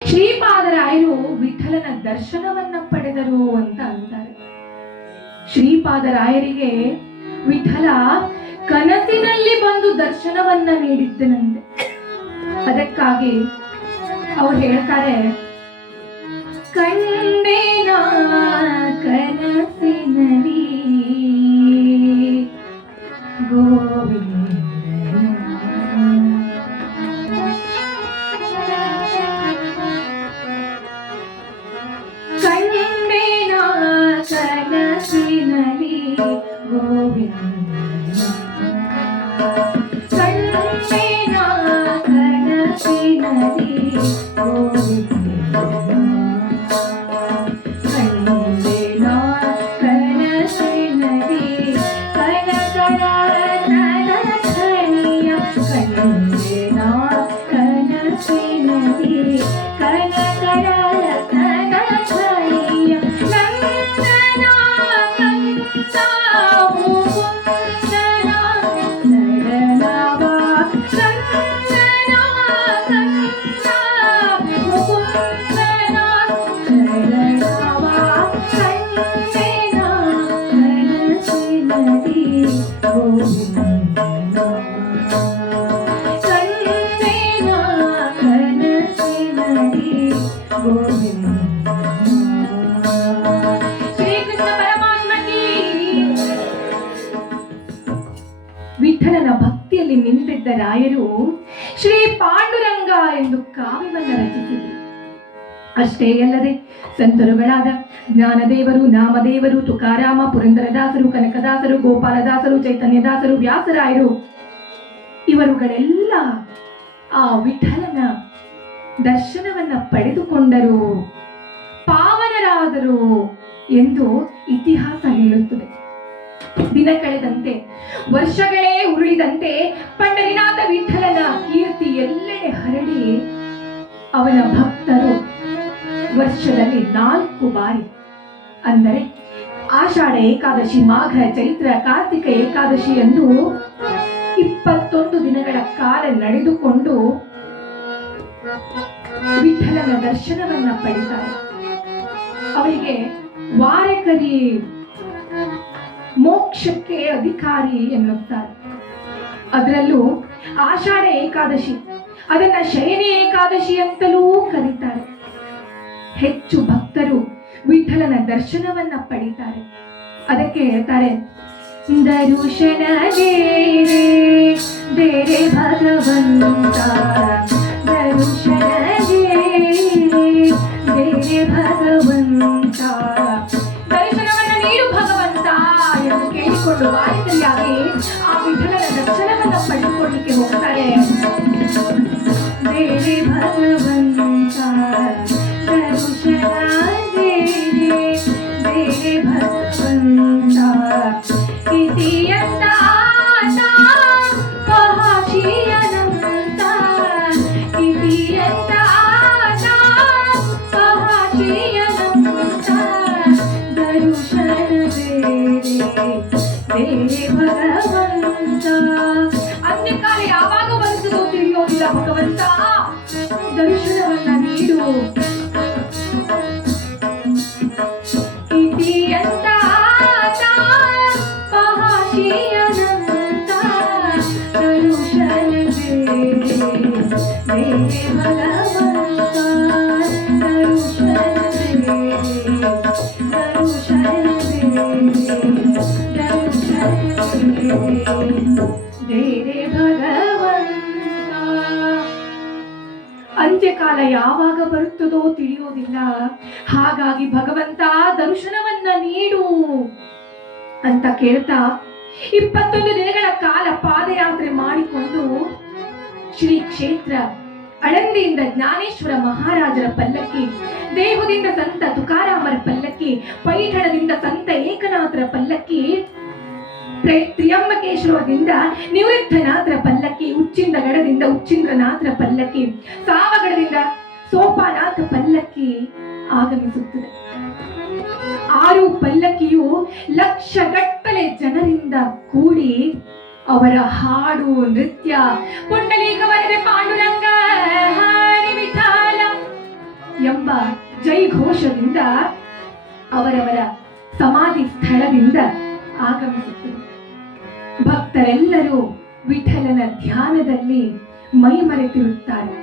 ಶ್ರೀಪಾದರಾಯರು ವಿಠಲನ ದರ್ಶನವನ್ನ ಪಡೆದರು ಅಂತ ಅಂತಾರೆ. ಶ್ರೀಪಾದರಾಯರಿಗೆ ವಿಠಲ ಕನಸಿನಲ್ಲಿ ಬಂದು ದರ್ಶನವನ್ನ ನೀಡಿದ್ದನಂತೆ. ಅದಕ್ಕಾಗಿ ಅವ್ರು ಹೇಳ್ತಾರೆ ಕಂಡೇನ ಕನಸಿನಲ್ಲಿ ಗೋವಿಂದ ಅಷ್ಟೇ ಅಲ್ಲದೆ ಸಂತರುಗಳಾದ ಜ್ಞಾನದೇವರು, ನಾಮದೇವರು, ತುಕಾರಾಮ, ಪುರಂದರದಾಸರು, ಕನಕದಾಸರು, ಗೋಪಾಲದಾಸರು, ಚೈತನ್ಯದಾಸರು, ವ್ಯಾಸರಾಯರು, ಇವರುಗಳೆಲ್ಲ ಆ ವಿಠಲನ ದರ್ಶನವನ್ನ ಪಡೆದುಕೊಂಡರು, ಪಾವನರಾದರು ಎಂದು ಇತಿಹಾಸ ಹೇಳುತ್ತದೆ. ದಿನ ಕಳೆದಂತೆ, ವರ್ಷಗಳೇ ಉರುಳಿದಂತೆ, ಪಂಡರಿನಾಥ ವಿಠಲನ ಕೀರ್ತಿ ಎಲ್ಲೆಡೆ ಹರಡಿ ಅವನ ಭಕ್ತರು ವರ್ಷದಲ್ಲಿ ನಾಲ್ಕು ಬಾರಿ. ಅಂದರೆ ಆಷಾಢ ಏಕಾದಶಿ, ಮಾಘ ಚೈತ್ರ, ಕಾರ್ತಿಕ ಏಕಾದಶಿ ಎಂದು ಇಪ್ಪತ್ತೊಂದು ದಿನಗಳ ಕಾಲ ನಡೆದುಕೊಂಡು ವಿಠಲನ ದರ್ಶನವನ್ನ ಪಡಿತಾರೆ. ಅವರಿಗೆ ವಾರಕರಿ ಮೋಕ್ಷಕ್ಕೆ ಅಧಿಕಾರಿ ಎನ್ನುತ್ತಾರೆ. ಅದರಲ್ಲೂ ಆಷಾಢ ಏಕಾದಶಿ, ಅದನ್ನ ಶಯನಿ ಏಕಾದಶಿ ಅಂತಲೂ ಕರೀತಾರೆ. ಹೆಚ್ಚು ಭಕ್ತರು ವಿಠಲನ ದರ್ಶನವನ್ನ ಪಡೀತಾರೆ. ಅದಕ್ಕೆ ಹೇಳ್ತಾರೆ ದರುಶನ ದೇರೆ ದೇರೆ ಭಗವಂತ ದರುಶನ ದೇರೆ ದೇರೆ ಭಗವಂತ, ದರ್ಶನವನ್ನ ನೀಡು ಭಗವಂತ ಎಂದು ಕೇಳಿಕೊಂಡು ವಾರಿಕರಿಯಾಗಿ ಆ ವಿಠಲನ ದರ್ಶನವನ್ನ ಪಡೆದುಕೊಳ್ಳಿಕ್ಕೆ ಹೋಗ್ತಾರೆ. ದೇರೆ ಭಗವಂತ ದರುಶನ ದೇರೆ ದೇರೆ ಕೇಳ್ತಾ ಇಪ್ಪತ್ತೊಂದು ದಿನಗಳ ಕಾಲ ಪಾದಯಾತ್ರೆ ಮಾಡಿಕೊಂಡು ಶ್ರೀ ಕ್ಷೇತ್ರ ಅಳಂದಿಯಿಂದ ಜ್ಞಾನೇಶ್ವರ ಮಹಾರಾಜರ ಪಲ್ಲಕ್ಕಿ ದೇಹದಿಂದ ಸಂತ ತುಕಾರಾಮರ ಪಲ್ಲಕ್ಕಿ ಪೈಠಣದಿಂದ ಸಂತ ಏಕನಾಥರ ಪಲ್ಲಕ್ಕಿ, ತ್ರಿಯಂಬಕೇಶ್ವರದಿಂದ ನಿವೃತ್ತನಾಥರ ಪಲ್ಲಕ್ಕಿ ಉಚ್ಚಿಂದ ಗಡದಿಂದ ಉಚ್ಚಿಂದ್ರನಾಥರ ಪಲ್ಲಕ್ಕಿ, ಸಾವಗಡದಿಂದ ಸೋಪಾನಾಥ ಪಲ್ಲಕ್ಕಿ ಆಗಮಿಸುತ್ತದೆ. ಆರು ಪಲ್ಲಕ್ಕಿಯು ಜನರಿಂದ ಕೂಡಿ ಅವರ ಹಾಡು, ನೃತ್ಯ ಪುಂಡಲೀಕ ಪಾಂಡುರಂಗ ಹರಿ ವಿಠಲ ಎಂಬ ಜೈಘೋಷದಿಂದ ಅವರವರ ಸಮಾಧಿ ಸ್ಥಳದಿಂದ ಆಗಮಿಸುತ್ತಿದೆ. ಭಕ್ತರೆಲ್ಲರೂ ವಿಠಲನ ಧ್ಯಾನದಲ್ಲಿ ಮೈಮರೆತಿರುತ್ತಾರೆ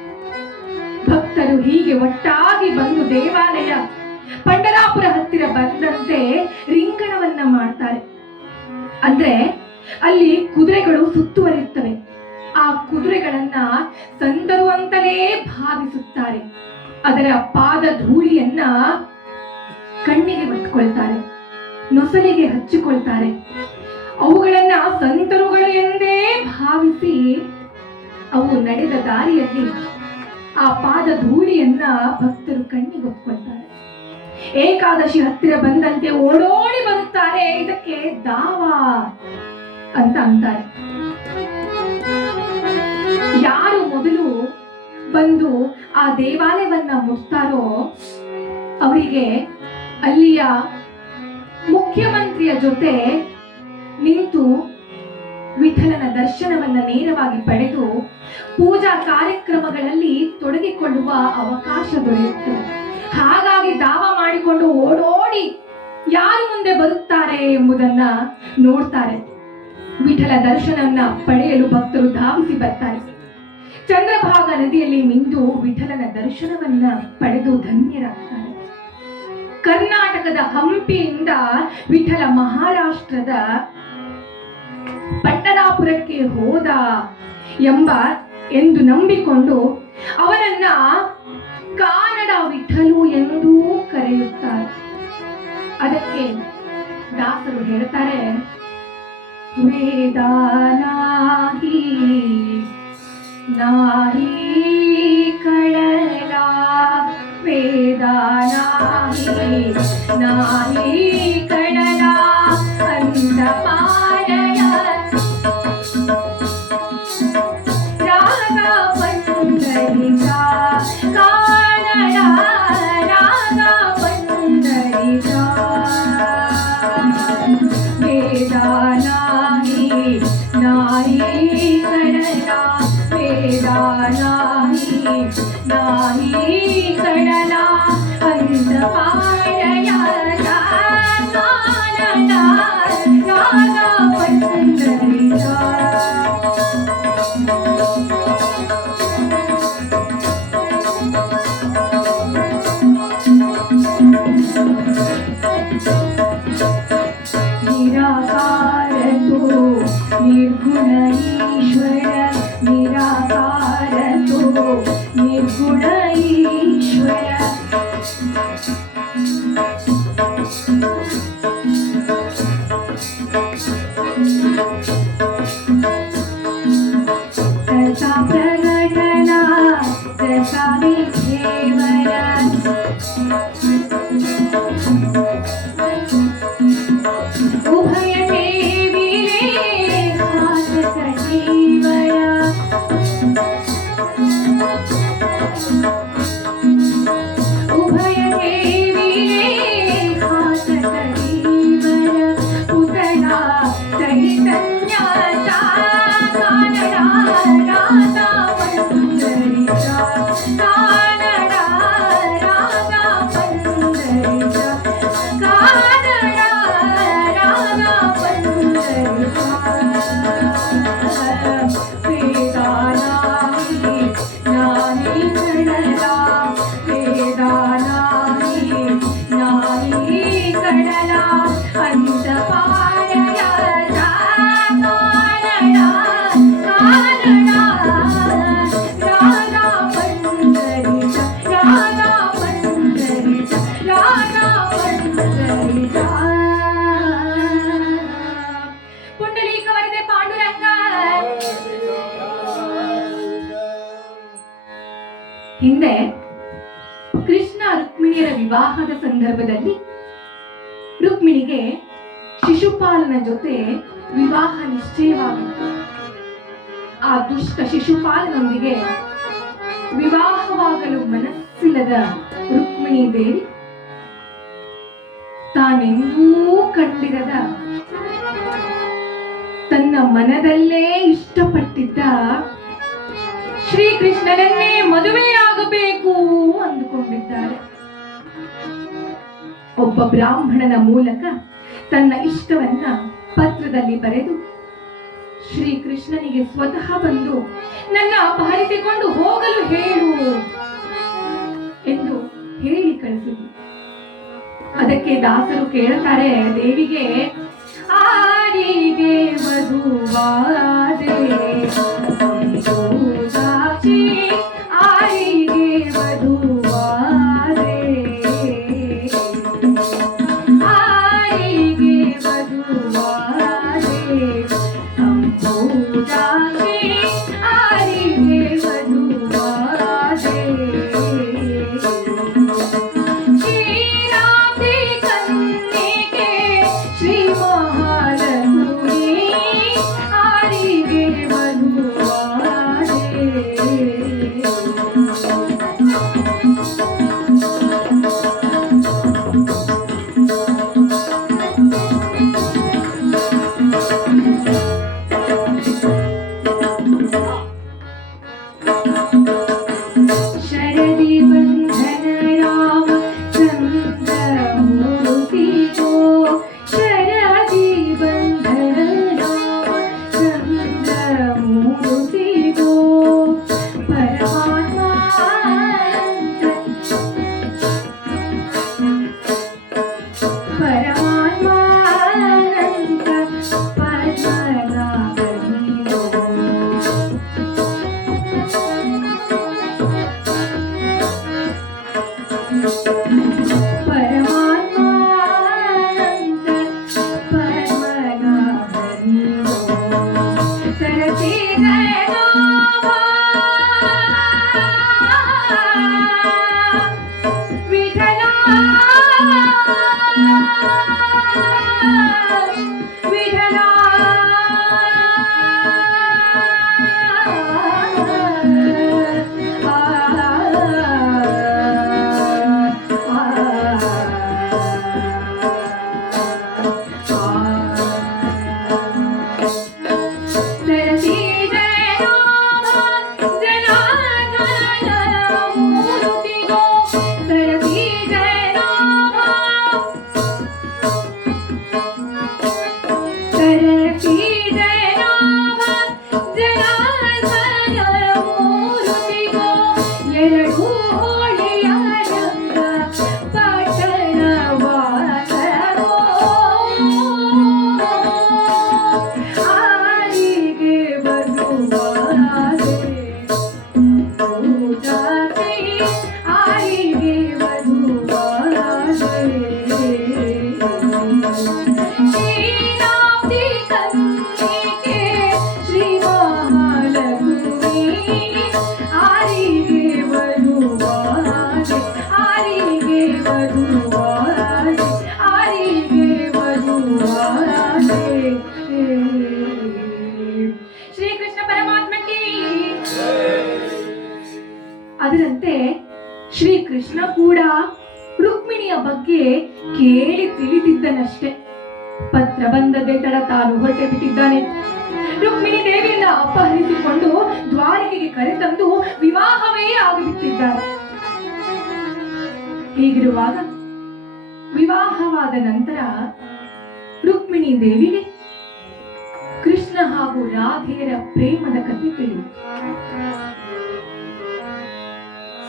ಭಕ್ತರು ಹೀಗೆ ಒಟ್ಟಾಗಿ ಬಂದು ದೇವಾಲಯ, ಪಂಡರಾಪುರ ಹತ್ತಿರ ಬಂದಂತೆ ರಿಂಗಣವನ್ನ ಮಾಡ್ತಾರೆ. ಅಂದ್ರೆ ಅಲ್ಲಿ ಕುದುರೆಗಳು ಸುತ್ತುವರಿಯುತ್ತವೆ. ಆ ಕುದುರೆಗಳನ್ನ ಸಂದರು ಅಂತಲೇ ಭಾವಿಸುತ್ತಾರೆ. ಅದರ ಪಾದ ಧೂಳಿಯನ್ನ ಕಣ್ಣಿಗೆ ಬಟ್ಕೊಳ್ತಾರೆ ನೊಸಲಿಗೆ ಹಚ್ಚಿಕೊಳ್ತಾರೆ. ಅವುಗಳನ್ನ ಸಂತರುಗಳು ಎಂದೇ ಭಾವಿಸಿ ಅವು ನಡೆದ ದಾರಿಯಲ್ಲಿ ಆ ಪಾದ ಧೂಳಿಯನ್ನ ಭಕ್ತರು ಕಣ್ಣಿಗೆ ಒಪ್ಕೊಳ್ತಾರೆ. ಏಕಾದಶಿ ಹತ್ತಿರ ಬಂದಂತೆ ಓಡೋಡಿ ಬರುತ್ತಾರೆ. ಇದಕ್ಕೆ ದಾವ ಅಂತ ಅಂತಾರೆ. ಯಾರು ಮೊದಲು ಬಂದು ಆ ದೇವಾಲಯವನ್ನ ಮುಟ್ತಾರೋ ಅವರಿಗೆ ಅಲ್ಲಿಯ ಮುಖ್ಯಮಂತ್ರಿಯ ಜೊತೆ ನಿಂತು ವಿಠಲನ ದರ್ಶನವನ್ನ ನೇರವಾಗಿ ಪಡೆದು ಪೂಜಾ ಕಾರ್ಯಕ್ರಮಗಳಲ್ಲಿ ತೊಡಗಿಕೊಳ್ಳುವ ಅವಕಾಶ ದೊರೆಯುತ್ತೆ ಹಾಗಾಗಿ ಓಡೋಡಿ ಯಾರು ಮುಂದೆ ಬರುತ್ತಾರೆ ಎಂಬುದನ್ನ ನೋಡ್ತಾರೆ. ವಿಠಲ ದರ್ಶನವನ್ನ ಪಡೆಯಲು ಭಕ್ತರು ಧಾವಿಸಿ ಬರ್ತಾರೆ. ಚಂದ್ರಭಾಗ ನದಿಯಲ್ಲಿ ಮಿಂದು ವಿಠಲನ ದರ್ಶನವನ್ನ ಪಡೆದು ಧನ್ಯರಾಗ್ತಾರೆ. ಕರ್ನಾಟಕದ ಹಂಪಿಯಿಂದ ವಿಠಲ ಮಹಾರಾಷ್ಟ್ರದ ಪಟ್ಟಣಾಪುರಕ್ಕೆ ಹೋದ ಎಂಬ ಎಂದು ನಂಬಿಕೊಂಡು ಅವನನ್ನ ಕಾನಡ ವಿಠಲು ಎಂದೂ ಕರೆಯುತ್ತಾರೆ. ಅದಕ್ಕೆ ದಾಸರು ಹೇಳ್ತಾರೆ ವೇದಾನಾಹಿ ನಾಹಿ ಕಳಲ ವೇದಾನಾಹಿ ನಾಹಿ ಕಳಲ ಅಂದ ಆ ಶಿಶುಪಾಲನೊಂದಿಗೆ ವಿವಾಹವಾಗಲು ಮನಸ್ಸಿಲ್ಲದ ರುಕ್ಮಿಣಿ ದೇವಿ ತಾನೆಂದೂ ಕಂಡಿರದ ತನ್ನ ಮನದಲ್ಲೇ ಇಷ್ಟಪಟ್ಟಿದ್ದ ಶ್ರೀಕೃಷ್ಣನನ್ನೇ ಮದುವೆಯಾಗಬೇಕು ಅಂದುಕೊಂಡಿದ್ದಾಳೆ. ಒಬ್ಬ ಬ್ರಾಹ್ಮಣನ ಮೂಲಕ ತನ್ನ ಇಷ್ಟವನ್ನ ಪತ್ರದಲ್ಲಿ ಬರೆದು ಶ್ರೀಕೃಷ್ಣನಿಗೆ ಸ್ವತಃ ಬಂದು ನನ್ನ ಅಪಹರಿಸಿಕೊಂಡು ಹೋಗಲು ಹೇಳು ಎಂದು ಹೇಳಿ ಕಳಿಸಿದ್ರು ಅದಕ್ಕೆ ದಾಸರು ಕೇಳುತ್ತಾರೆ, ದೇವಿಗೆ ಆರಿಗೆ ವಧುವಾದೆ ಅದರಂತೆ ಶ್ರೀಕೃಷ್ಣ ಕೂಡ ರುಕ್ಮಿಣಿಯ ಬಗ್ಗೆ ಕೇಳಿ ತಿಳಿದಿದ್ದನಷ್ಟೇ. ಪತ್ರ ಬಂದದೆ ತಡ ತಾನು ಹೊರಟೆ ಬಿಟ್ಟಿದ್ದಾನೆ. ರುಕ್ಮಿಣಿ ದೇವಿಯನ್ನ ಅಪಹರಿಸಿಕೊಂಡು ದ್ವಾರಕೆಗೆ ಕರೆತಂದು ವಿವಾಹವೇ ಆಗಿಬಿಟ್ಟಿದ್ದಾರೆ ಹೀಗಿರುವಾಗ ವಿವಾಹವಾದ ನಂತರ ರುಕ್ಮಿಣಿ ದೇವಿಗೆ ಕೃಷ್ಣ ಹಾಗೂ ರಾಧೆಯರ ಪ್ರೇಮದ ಕಥೆ ತಿಳಿಯಿತು.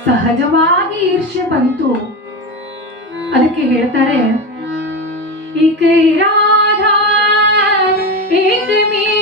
ಸಹಜವಾಗಿ ಈರ್ಷ್ಯ ಬಂತು. ಅದಕ್ಕೆ ಹೇಳ್ತಾರೆ ಏಕ ರಾಧಾ ಏಕ ಮೀರಾ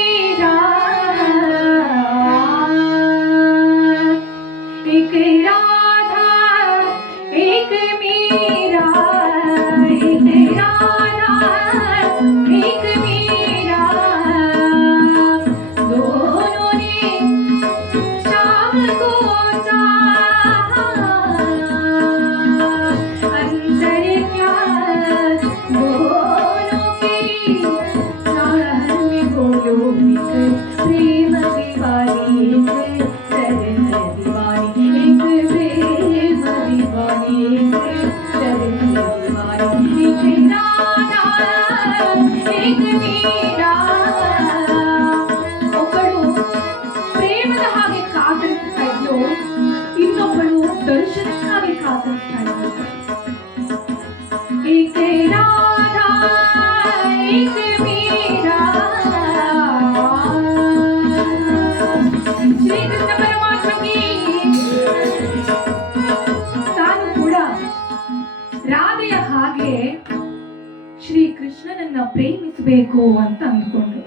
ಕೃಷ್ಣನನ್ನ ಪ್ರೇಮಿಸಬೇಕು ಅಂತ ಅಂದ್ಕೊಂಡ್ರು.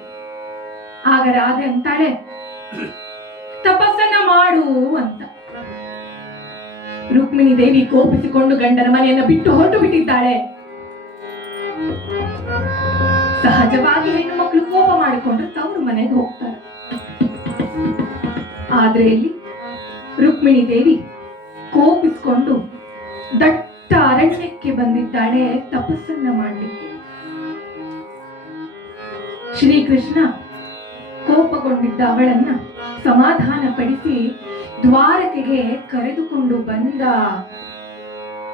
ಆಗ ರಾಧೆ ಅಂತಾಳೆ, ತಪಸ್ಸನ್ನ ಮಾಡು ಅಂತ. ರುಕ್ಮಿಣಿ ದೇವಿ ಕೋಪಿಸಿಕೊಂಡು ಗಂಡನ ಮನೆಯನ್ನ ಬಿಟ್ಟು ಹೊರಟು ಬಿಟ್ಟಿದ್ದಾಳೆ. ಸಹಜವಾಗಿ ಹೆಣ್ಣು ಮಕ್ಕಳು ಕೋಪ ಮಾಡಿಕೊಂಡು ತವರು ಮನೆಗೆ ಹೋಗ್ತಾರೆ. ಆದ್ರೆ ಇಲ್ಲಿ ರುಕ್ಮಿಣಿ ದೇವಿ ಕೋಪಿಸ್ಕೊಂಡು ದಟ್ಟ ಅರಣ್ಯಕ್ಕೆ ಬಂದಿದ್ದಾಳೆ, ತಪಸ್ಸನ್ನ ಮಾಡಲಿಕ್ಕೆ. ಶ್ರೀಕೃಷ್ಣ ಕೋಪಗೊಂಡಿದ್ದ ಅವಳನ್ನ ಸಮಾಧಾನ ಪಡಿಸಿ ದ್ವಾರಕೆಗೆ ಕರೆದುಕೊಂಡು ಬಂದ.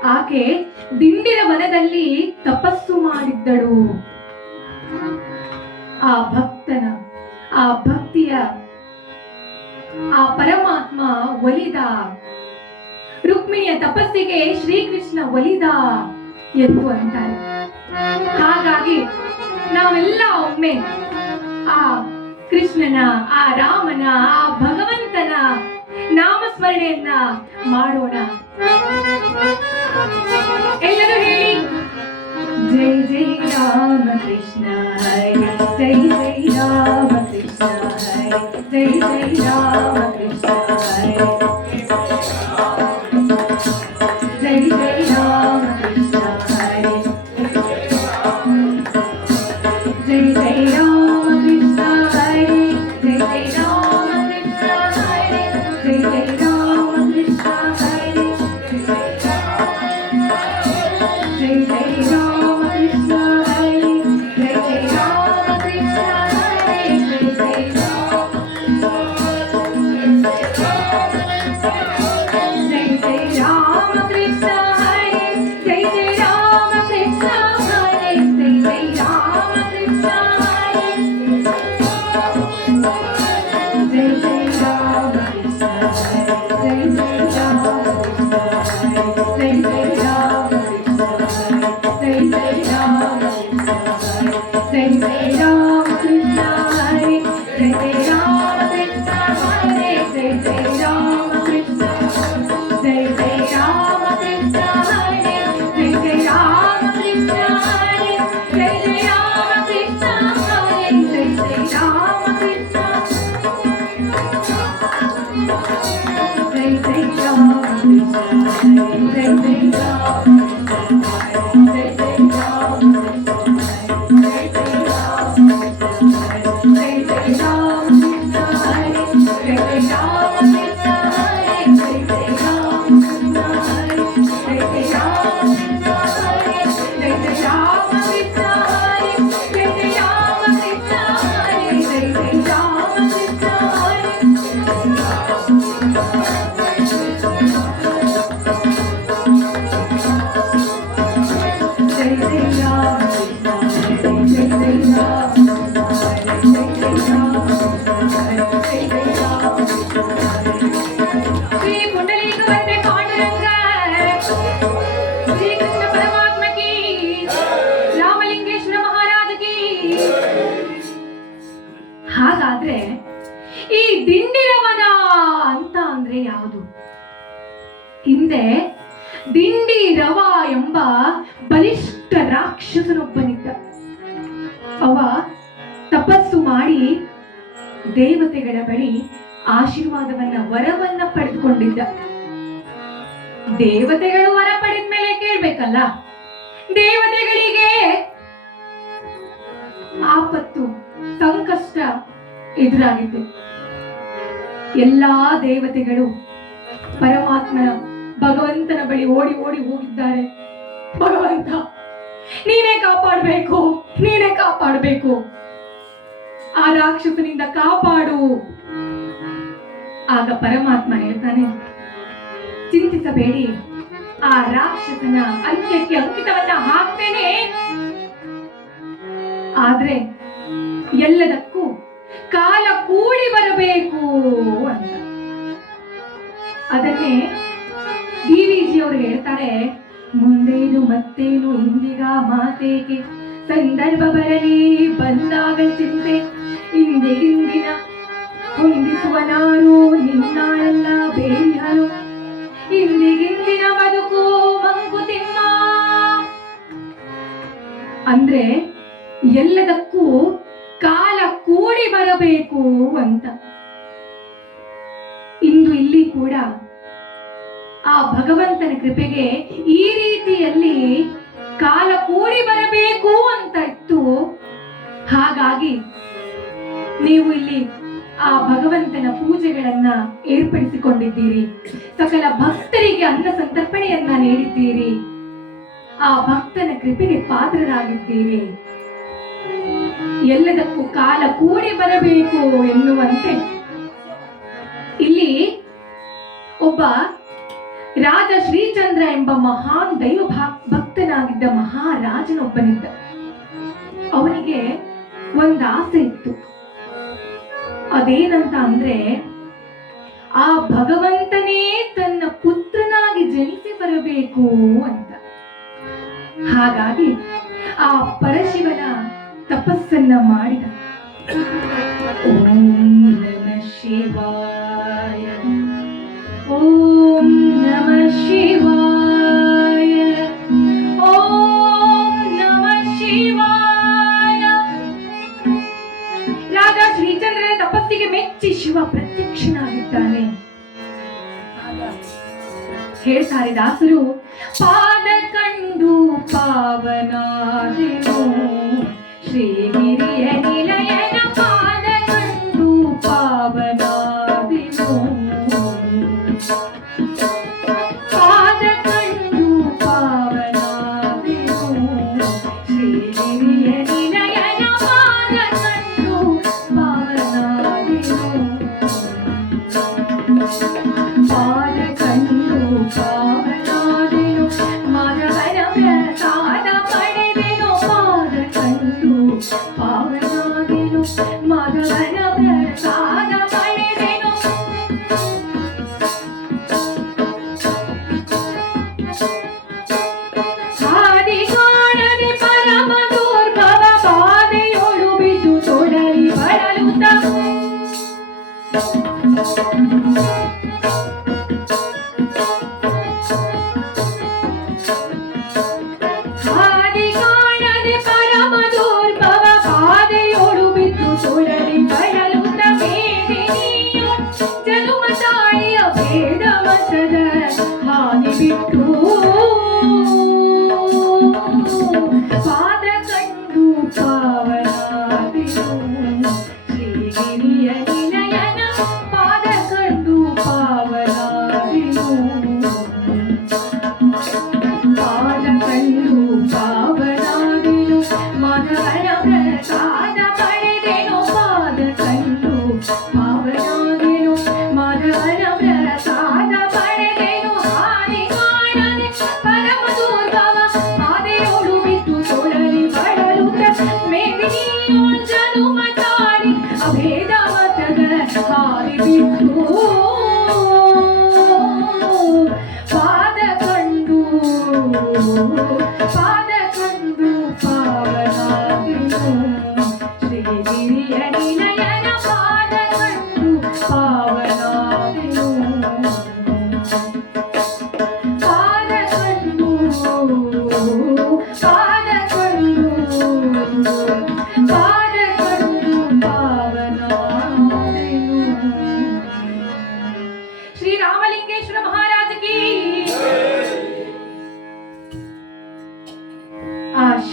ಆಕೆ ದಿಂಡಿನ ವನದಲ್ಲಿ ತಪಸ್ಸು ಮಾಡಿದ್ದಳು. ಆ ಭಕ್ತನ, ಆ ಭಕ್ತಿಯ, ಆ ಪರಮಾತ್ಮ ಒಲಿದ. ರುಕ್ಮಿಣಿಯ ತಪಸ್ಸಿಗೆ ಶ್ರೀಕೃಷ್ಣ ಒಲಿದ ಎಂದು ಅಂತಾರೆ. ಹಾಗಾಗಿ ನಾವೆಲ್ಲ ಒಮ್ಮೆ ಆ ಕೃಷ್ಣನ, ಆ ರಾಮನ, ಆ ಭಗವಂತನ ನಾಮಸ್ಮರಣೆಯನ್ನ ಮಾಡೋಣ. ಎಲ್ಲರೂ ಹೇಳಿ. ಜೈ ಜೈ ರಾಮ ಕೃಷ್ಣ, ಜೈ ಜೈ ರಾಮ ಕೃಷ್ಣ, ಜೈ ಜೈ ರಾಮ ಕೃಷ್ಣ. Thank you. ಹಾಗಾದ್ರೆ ಈ ದಿಂಡಿರವನ ಅಂತ ಅಂದ್ರೆ ಯಾವುದು? ಹಿಂದೆ ದಿಂಡಿ ರವ ಎಂಬ ಬಲಿಷ್ಠ ರಾಕ್ಷಸನೊಬ್ಬನಿದ್ದ. ಅವ ತಪಸ್ಸು ಮಾಡಿ ದೇವತೆಗಳ ಬಳಿ ಆಶೀರ್ವಾದವನ್ನ, ವರವನ್ನ ಪಡೆದುಕೊಂಡಿದ್ದ. ದೇವತೆಗಳು ವರ ಪಡೆದ ಮೇಲೆ ಕೇಳ್ಬೇಕಲ್ಲ? ದೇವತೆಗಳಿಗೆ ಆಪತ್ತು, ಸಂಕಷ್ಟ ಎದುರಾಗಿದೆ ಎಲ್ಲಾ ದೇವತೆಗಳು ಪರಮಾತ್ಮನ ಭಗವಂತನ ಬಳಿ ಓಡಿ ಓಡಿ ಹೋಗಿದ್ದಾರೆ. ಭಗವಂತ, ನೀನೇ ಕಾಪಾಡಬೇಕು ನೀನೇ ಕಾಪಾಡಬೇಕು. ಆ ರಾಕ್ಷಸನಿಂದ ಕಾಪಾಡು. ಆಗ ಪರಮಾತ್ಮ ಹೇಳ್ತಾನೆ, ಚಿಂತಿಸಬೇಡಿ, ಆ ರಾಕ್ಷಸನ ಅಂತ್ಯಕ್ಕೆ ಅಂಕಿತವನ್ನ ಹಾಕ್ತೇನೆ. ಆದ್ರೆ ಎಲ್ಲದಕ್ಕೂ ಕಾಲ ಕೂಡಿ ಬರಬೇಕು ಅಂತ. ಅದಕ್ಕೆ ಡಿ ವಿ ಜಿ ಅವರು ಹೇಳ್ತಾರೆ, ಮುಂದೇನು ಮತ್ತೇನು ಇಂದಿಗ ಮಾತೇಕೆ? ಸಂದರ್ಭ ಬರಲಿ, ಬಂದಾಗ ಚಿಂತೆ. ಇಂದಿಗಿಂದಿನ ಹೊಂದಿಸುವನಾರು ನಿನ್ನಾಳೆಲ್ಲ ಬೇರಿಹನು ಇಂದಿಗಿಂದಿನ ಬದುಕು ಮಂಕುತಿಮ್ಮ ಅಂದ್ರೆ ಎಲ್ಲದಕ್ಕೂ ಕಾಲ ಕೂಡಿ ಬರಬೇಕು ಅಂತ. ಇಂದು ಇಲ್ಲಿ ಕೂಡ ಆ ಭಗವಂತನ ಕೃಪೆಗೆ ಈ ರೀತಿಯಲ್ಲಿ ಕಾಲ ಕೂಡಿ ಬರಬೇಕು ಅಂತ ಇತ್ತು. ಹಾಗಾಗಿ ನೀವು ಇಲ್ಲಿ ಆ ಭಗವಂತನ ಪೂಜೆಗಳನ್ನ ಏರ್ಪಡಿಸಿಕೊಂಡಿದ್ದೀರಿ. ಸಕಲ ಭಕ್ತರಿಗೆ ಅನ್ನ ಸಂತರ್ಪಣೆಯನ್ನ ನೀಡಿದ್ದೀರಿ. ಆ ಭಕ್ತನ ಕೃಪೆಗೆ ಪಾತ್ರರಾಗಿದ್ದೀರಿ. ಎಲ್ಲದಕ್ಕೂ ಕಾಲ ಕೂಡಿ ಬರಬೇಕು ಎನ್ನುವಂತೆ. ಇಲ್ಲಿ ಒಬ್ಬ ರಾಜ ಶ್ರೀಚಂದ್ರ ಎಂಬ ಮಹಾನ್ ದೈವ ಭಕ್ತನಾಗಿದ್ದ ಮಹಾರಾಜನೊಬ್ಬನಿದ್ದ. ಅವನಿಗೆ ಒಂದು ಆಸೆ ಇತ್ತು. ಅದೇನಂತ ಅಂದ್ರೆ, ಆ ಭಗವಂತನೇ ತನ್ನ ಪುತ್ರನಾಗಿ ಜನಿಸಿ ಬರಬೇಕು ಅಂತ. ಹಾಗಾಗಿ ಆ ಪರಶಿವನ ತಪಸ್ಸನ್ನ ಮಾಡಿದ. ಓಂ ಶಿವಾಯ. ಓಂ ನಮಃ ಶಿವಾಯ. ಓಂ ನಮಃ ಶಿವಾಯ. ರಾಜ ಶ್ರೀಚಂದ್ರನ ತಪಸ್ಸಿಗೆ ಮೆಚ್ಚಿ ಶಿವ ಪ್ರತ್ಯಕ್ಷನಾಗಿದ್ದಾನೆ. ಹೇಳ್ತಾರೆ ದಾಸರು, ಪಾದ ಕಂಡು ಪಾವನಾದೆನು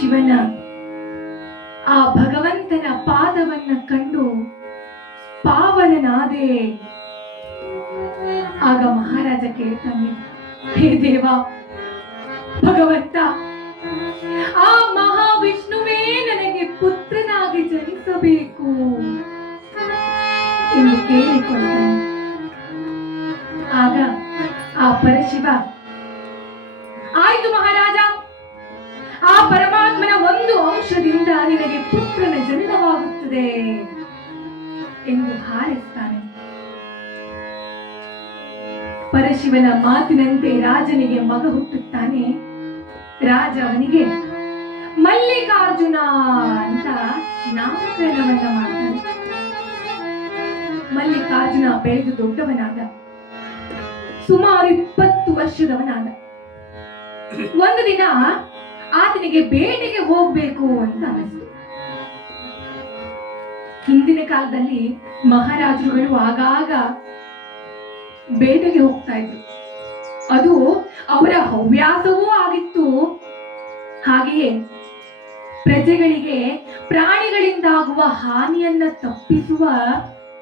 ಶಿವನ ಆ ಭಗವಂತನ ಪಾದವನ್ನ ಕಂಡು ಪಾವನನಾದೆ. ಆಗ ಮಹಾರಾಜ ಕೇಳ್ತಾನೆ, ಹೇ ದೇವ, ಭಗವಂತ, ಆ ಮಹಾವಿಷ್ಣುವೇ ನನಗೆ ಪುತ್ರನಾಗಿ ಜನಿಸಬೇಕು. ಎಂದು ಕೇಳಿಕೊಂಡನು ಆಗ ಆ ಪರಶಿವ, ಆಯ್ತು ಮಹಾರಾಜ, ಆ ಪರಮಾತ್ಮನ ಒಂದು ಅಂಶದಿಂದ ನಿನಗೆ ಪುತ್ರನ ಜನನವಾಗುತ್ತದೆ ಎಂದು ಹಾರಿಸ್ತಾನೆ. ಪರಶಿವನ ಮಾತಿನಂತೆ ರಾಜನಿಗೆ ಮಗ ಹುಟ್ಟುತ್ತಾನೆ. ರಾಜ ಅವನಿಗೆ, ಮಲ್ಲಿಕಾರ್ಜುನ ಅಂತ ನಾಮಕರಣವನ್ನ ಮಾಡ್ತಾನೆ. ಮಲ್ಲಿಕಾರ್ಜುನ ಬೆಳೆದು ದೊಡ್ಡವನಾದ, ಸುಮಾರು ಇಪ್ಪತ್ತು ವರ್ಷದವನಾದ. ಒಂದು ದಿನ ಆತನಿಗೆ ಬೇಟೆಗೆ ಹೋಗ್ಬೇಕು ಅಂತ ಅನಿಸ್ತು. ಹಿಂದಿನ ಕಾಲದಲ್ಲಿ ಮಹಾರಾಜರುಗಳು ಆಗಾಗ ಬೇಟೆಗೆ ಹೋಗ್ತಾ ಇದ್ರು. ಅದು ಅವರ ಹವ್ಯಾಸವೂ ಆಗಿತ್ತು. ಹಾಗೆಯೇ ಪ್ರಜೆಗಳಿಗೆ ಪ್ರಾಣಿಗಳಿಂದಾಗುವ ಹಾನಿಯನ್ನ ತಪ್ಪಿಸುವ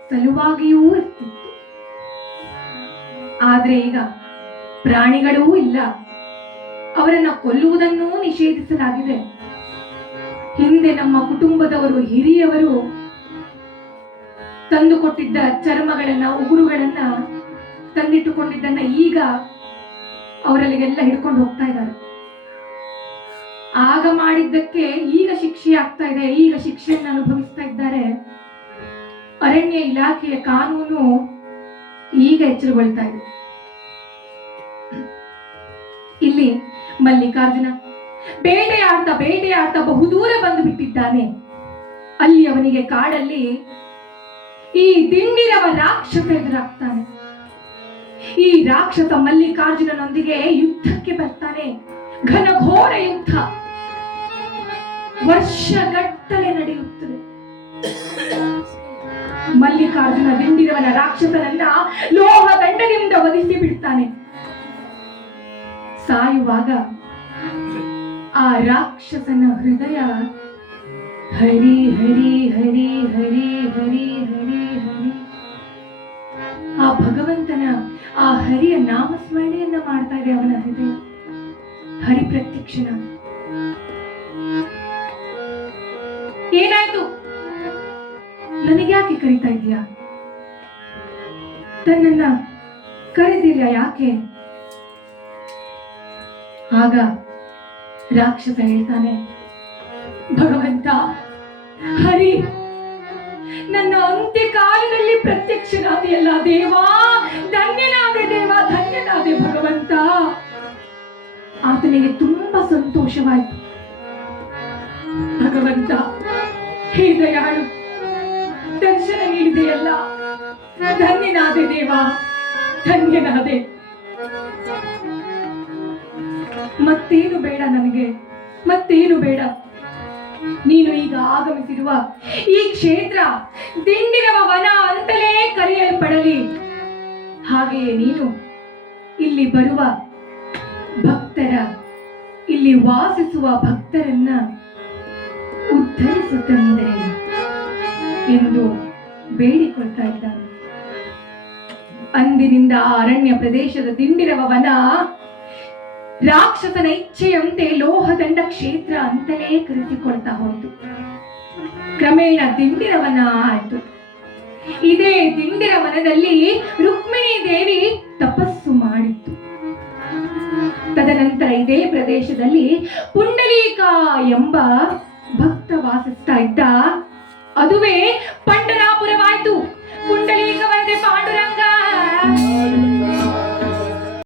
ಸಲುವಾಗಿಯೂ ಇರ್ತಿತ್ತು. ಆದ್ರೆ ಈಗ ಪ್ರಾಣಿಗಳೂ ಇಲ್ಲ. ಅವರನ್ನ ಕೊಲ್ಲುವುದನ್ನೂ ನಿಷೇಧಿಸಲಾಗಿದೆ. ಹಿಂದೆ ನಮ್ಮ ಕುಟುಂಬದವರು ಹಿರಿಯವರು ತಂದುಕೊಟ್ಟಿದ್ದ ಚರ್ಮಗಳನ್ನ, ಉಗುರುಗಳನ್ನ ತಂದಿಟ್ಟುಕೊಂಡಿದ್ದನ್ನ ಈಗ ಅವರಲ್ಲಿಗೆಲ್ಲ ಹಿಡ್ಕೊಂಡು ಹೋಗ್ತಾ ಇದ್ದಾರೆ. ಆಗ ಮಾಡಿದ್ದಕ್ಕೆ ಈಗ ಶಿಕ್ಷೆ ಆಗ್ತಾ ಇದೆ, ಈಗ ಶಿಕ್ಷೆಯನ್ನು ಅನುಭವಿಸ್ತಾ ಇದ್ದಾರೆ. ಅರಣ್ಯ ಇಲಾಖೆಯ ಕಾನೂನು ಈಗ ಎಚ್ಚರಗೊಳ್ತಾ ಇದೆ. ಇಲ್ಲಿ ಮಲ್ಲಿಕಾರ್ಜುನ, ಬೇಟೆಯಾಡ್ತಾ ಬೇಟೆಯಾಡ್ತಾ ಬಹುದೂರ ಬಂದು ಬಿಟ್ಟಿದ್ದಾನೆ. ಅಲ್ಲಿ ಅವನಿಗೆ ಕಾಡಲ್ಲಿ ಈ ದಿಂಡಿರವ ರಾಕ್ಷಸ ಎದುರಾಗ್ತಾನೆ. ಈ ರಾಕ್ಷಸ ಮಲ್ಲಿಕಾರ್ಜುನನೊಂದಿಗೆ ಯುದ್ಧಕ್ಕೆ ಬರ್ತಾನೆ. ಘನಘೋರ ಯುದ್ಧ. ವರ್ಷಗಟ್ಟಲೆ ನಡೆಯುತ್ತದೆ. ಮಲ್ಲಿಕಾರ್ಜುನ ದಿಂಡಿರವನ ರಾಕ್ಷಸನನ್ನ ಲೋಹ ದಂಡದಿಂದ ವಧಿಸಿ ಬಿಡ್ತಾನೆ. ಸಾಯುವಾಗ ಆ ರಾಕ್ಷಸನ ಹೃದಯ ಹರಿ ಹರಿ ಹರಿ ಹರಿ ಹರಿ ಹರಿ ಹರಿ. ಆ ಭಗವಂತನ ಆ ಹರಿಯ ನಾಮಸ್ಮರಣೆಯನ್ನ ಮಾಡ್ತಾ ಇದೆ ಅವನ ಹೃದಯ. ಹರಿ ಪ್ರತ್ಯಕ್ಷನ ಏನಾಯ್ತು? ನನಗ್ಯಾಕೆ ಕರಿತಾ ಇದೀಯಾ ತನ್ನನ್ನ ಕರೆದಿಲ್ಲ ಯಾಕೆ? ಆಗ ರಾಕ್ಷಸ ಹೇಳ್ತಾನೆ, ಭಗವಂತ, ಹರಿ, ನನ್ನ ಅಂತ್ಯಕಾಲದಲ್ಲಿ ಪ್ರತ್ಯಕ್ಷನಾದೆಯಲ್ಲ ದೇವಾ, ಧನ್ಯನಾದೆ ದೇವ, ಧನ್ಯನಾದೆ ಭಗವಂತ. ಆತನಿಗೆ ತುಂಬಾ ಸಂತೋಷವಾಯಿತು. ಭಗವಂತ, ಹೇ ದಯಾಳು, ದರ್ಶನ ನೀಡಿದೆಯಲ್ಲ, ಧನ್ಯನಾದೆ ದೇವ, ಧನ್ಯನಾದೆ. ಮತ್ತೇನು ಬೇಡ ನನಗೆ? ಮತ್ತೇನು ಬೇಡ? ನೀನು ಈಗ ಆಗಮಿಸಿರುವ ಈ ಕ್ಷೇತ್ರ ದಿಂಡಿರವ ವನ ಅಂತಲೇ ಕರೆಯಲ್ಪಡಲಿ. ಹಾಗೆಯೇ ನೀನು ಇಲ್ಲಿ ಬರುವ ಭಕ್ತರ, ಇಲ್ಲಿ ವಾಸಿಸುವ ಭಕ್ತರನ್ನ ಉದ್ಧರಿಸುತ್ತಂದೆ ಎಂದು ಬೇಡಿಕೊಳ್ತಾ ಇದ್ದಾನೆ. ಅಂದಿನಿಂದ ಆ ಅರಣ್ಯ ಪ್ರದೇಶದ ದಿಂಡಿರವ ವನ ರಾಕ್ಷಸನ ಇಚ್ಛೆಯಂತೆ ಲೋಹದಂಡ ಕ್ಷೇತ್ರ ಅಂತಲೇ ಕರೆಸಿಕೊಳ್ತಾ ಹೋಯಿತು. ಕ್ರಮೇಣ ದಿಂಡಿರವನ ಆಯಿತು. ಇದೇ ದಿಂಡಿರವನದಲ್ಲಿ ರುಕ್ಮಿಣಿ ದೇವಿ ತಪಸ್ಸು ಮಾಡಿತ್ತು. ತದನಂತರ ಇದೇ ಪ್ರದೇಶದಲ್ಲಿ ಪುಂಡಲೀಕ ಎಂಬ ಭಕ್ತ ವಾಸಿಸ್ತಾ ಇದ್ದ. ಅದುವೇ ಪಂಡರಾಪುರವಾಯಿತು. ಪುಂಡಲೀಕ